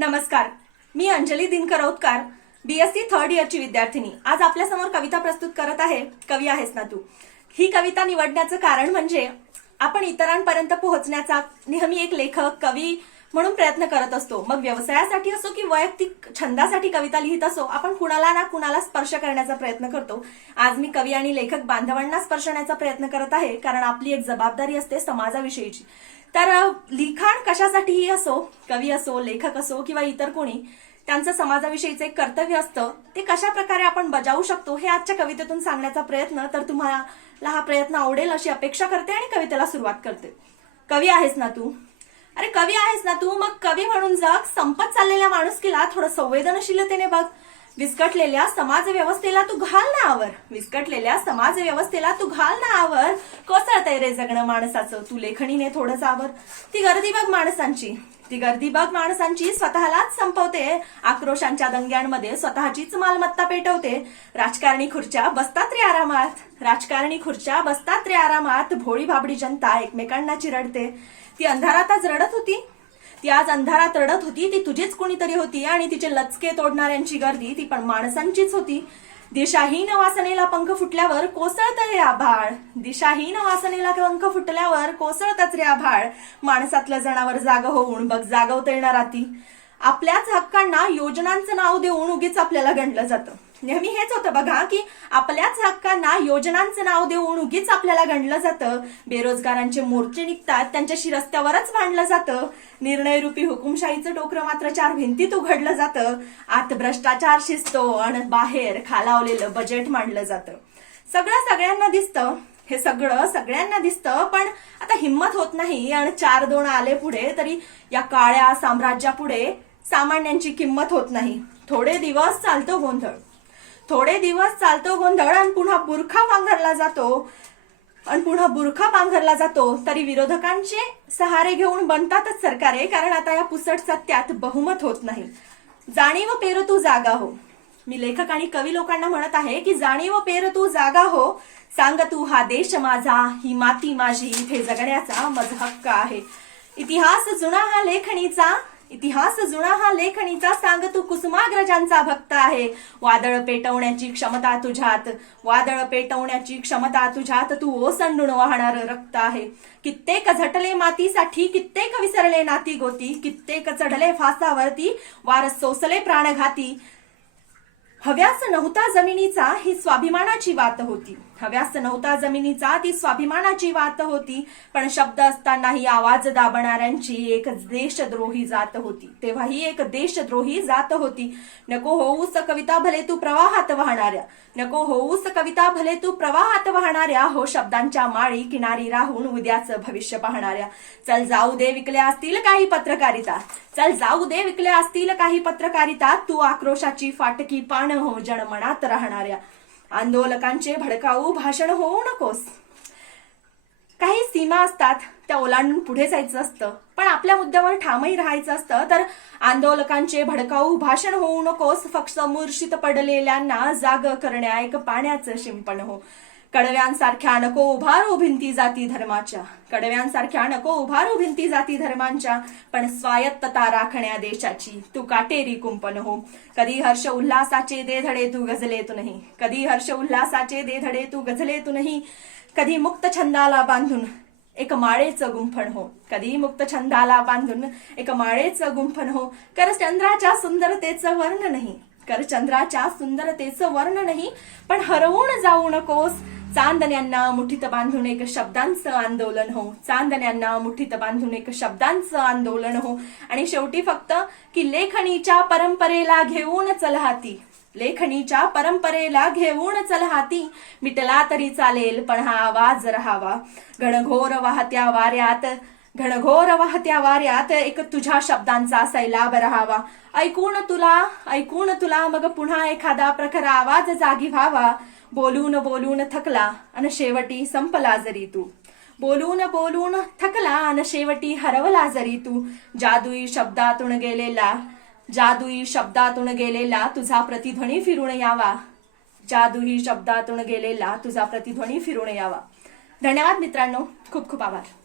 नमस्कार. मी Anjali Dinkar Autkar BSc third इयरची विद्यार्थिनी. आज आपल्यासमोर कविता प्रस्तुत करत आहे. कवी आहेस ना तू? ही कविता निवडण्याचं कारण म्हणजे आपण इतरांपर्यंत पोहोचण्याचा नेहमी एक लेखक कवी म्हणून प्रयत्न करत असतो. मग व्यवसायासाठी असो की वैयक्तिक छंदासाठी कविता लिहित असो आपण कुणाला ना कुणाला स्पर्श करण्याचा प्रयत्न करतो. आज मी कवी आणि लेखक बांधवांना स्पर्शण्याचा प्रयत्न करत आहे कारण आपली एक जबाबदारी असते समाजाविषयीची. तर लिखाण कशासाठीही असो कवी असो लेखक असो किंवा इतर कोणी त्यांचं समाजाविषयीचं एक कर्तव्य असतं. ते कशा प्रकारे आपण बजावू शकतो हे आजच्या कवितेतून सांगण्याचा प्रयत्न तर तुम्हाला हा प्रयत्न आवडेल अशी अपेक्षा करते आणि कवितेला सुरुवात करते. कवी आहेस ना तू? अरे कवी आहेस ना तू. मग कवी म्हणून जग संपत चाललेल्या माणुसकीला थोडं संवेदनशीलतेने बघ. विस्कटलेल्या समाज व्यवस्थेला तू घाल ना आवर. विस्कटलेल्या समाज व्यवस्थेला तू घाल ना आवर. कोसळतंय रे जगणं माणसाचं. तू लेखणीने थोडंच आवर ती गर्दी बघ माणसांची. ती गर्दी बघ माणसांची. स्वतःलाच संपवते. आक्रोशांच्या दंग्यांमध्ये स्वतःचीच मालमत्ता पेटवते. राजकारणी खुर्च्या बसतात रे आरामात. राजकारणी खुर्च्या बसतात रे आरामात. भोळी भाबडी जनता एकमेकांना चिरडते. ती अंधारातच रडत होती. ती आज अंधारात रडत होती ती तुझीच कोणीतरी होती आणि तिचे लचके तोडणाऱ्यांची गर्दी ती पण माणसांचीच होती. दिशाहीन वासनेला पंख फुटल्यावर कोसळत रे आभाळ. दिशाहीन वासनेला पंख फुटल्यावर कोसळतच रे आभाळ. माणसातलं जनावर जाग होऊन बघ जागवता येणार ती आपल्याच हक्कांना योजनांचं नाव देऊन उगीच आपल्याला गणलं जातं. नेहमी हेच होतं बघा की आपल्याच हक्कांना योजनांचं नाव देऊन उगीच आपल्याला गणलं जातं. बेरोजगारांचे मोर्चे निघतात त्यांच्याशी रस्त्यावरच मांडलं जातं. निर्णयरूपी हुकुमशाहीचं टोकरं मात्र चार भिंतीत उघडलं जातं. आत भ्रष्टाचार शिजतो आणि बाहेर खालावलेलं बजेट मांडलं जातं. सगळं सगळ्यांना दिसतं. हे सगळं सगळ्यांना दिसतं पण आता हिंमत होत नाही. आणि चार दोन आले पुढे तरी या काळ्या साम्राज्यापुढे सामान्यांची किंमत होत नाही. थोडे दिवस चालतो गोंधळ. थोडे दिवस चालतो गोंधळ आणि पुन्हा बुरखा पांघरला जातो. आणि पुन्हा बुरखा पांघरला जातो. तरी विरोधकांचे सहारे घेऊन बनतातच सरकारे कारण आता या पुसट सत्यात बहुमत होत नाही. जाणीव पेर तू जागा हो. मी लेखक आणि कवी लोकांना म्हणत आहे की जाणीव पेर तू जागा हो. सांग तू हा देश माझा ही माती माझी इथे जगण्याचा मज हक्क आहे. इतिहास जुना हा लेखणीचा इतिहास जुना हा लेखणीचा सांग तू कुसुमाग्रजांचा भक्त आहे. वादळ पेटवण्याची क्षमता तुझ्यात. वादळ पेटवण्याची क्षमता तुझ्यात. तू ओसंडून वाहणार रक्त आहे. कित्येक झटले मातीसाठी कित्येक विसरले नाती गोती कित्येक चढले फासावरती वार सोसले प्राणघाती. हव्यास नव्हता जमिनीचा ही स्वाभिमानाची वात होती. हव्यास नव्हता जमिनीचा ती स्वाभिमानाची वात होती. पण शब्द असतानाही आवाज दाबणाऱ्यांची एक देशद्रोही जात होती. तेव्हाही एक देशद्रोही जात होती. नको होऊस कविता भले तू प्रवाहात वाहणाऱ्या. नको होऊस कविता भले तू प्रवाहात वाहणाऱ्या. हो शब्दांच्या माळी किनारी राहून उद्याचं भविष्य पाहणाऱ्या. चल जाऊ दे विकल्या असतील काही पत्रकारिता. चल जाऊ दे विकल्या असतील काही पत्रकारिता. तू आक्रोशाची फाटकी पान हो जनमनात राहणाऱ्या. आंदोलकांचे भडकाऊ भाषण होऊ नकोस. काही सीमा असतात त्या ओलांडून पुढे जायचं असतं. पण आपल्या मुद्द्यावर ठामही राहायचं असतं तर आंदोलकांचे भडकाऊ भाषण होऊ नकोस फक्त मूर्षित पडलेल्यांना जाग करण्या एक पाण्याचं शिंपण हो. कडव्यांसारख्या नको उभारो भिंती जाती धर्माच्या. कडव्यांसारख्या नको उभारो भिंती जाती धर्मांच्या. पण स्वायत्तता राखण्या देशाची. तू काटेरी कुंपण हो. कधी हर्ष उल्हासाचे दे धडे तू गझले नाही. कधी हर्ष उल्हासाचे दे धडे तू गझले नाही. कधी मुक्त छंदाला बांधून एक माळेचं गुंफण हो. कधी मुक्त छंदाला बांधून एक माळेचं गुंफण हो. कर चंद्राच्या सुंदरतेचं वर्ण नाही. कर चंद्राच्या सुंदरतेचं वर्णनही पण हरवून जाऊ नकोस. चांदण्यांना मुठीत बांधून एक शब्दांचं आंदोलन हो. चांदण्यांना मुठीत बांधून एक शब्दांचं आंदोलन हो. आणि शेवटी फक्त की लेखणीच्या परंपरेला घेऊन चल हाती. लेखणीच्या परंपरेला घेऊन चल हाती. मिटला तरी चालेल पण हा आवाज राहावा. घणघोर वाहत्या वाऱ्यात घणघोर वाहत्या वाऱ्यात एक तुझ्या शब्दांचा सैलाब राहावा ऐकून तुला ऐकून तुला मग पुन्हा एखादा प्रखर आवाज जागी व्हावा बोलून बोलून थकला आणि शेवटी संपला जरी तू बोलून बोलून थकला आणि शेवटी हरवला जरी तू जादुई शब्दातून गेलेला जादुई शब्दातून गेलेला तुझा प्रतिध्वनी फिरून यावा जादुई शब्दातून गेलेला तुझा प्रतिध्वनी फिरून यावा धन्यवाद मित्रांनो खूप खूप आभार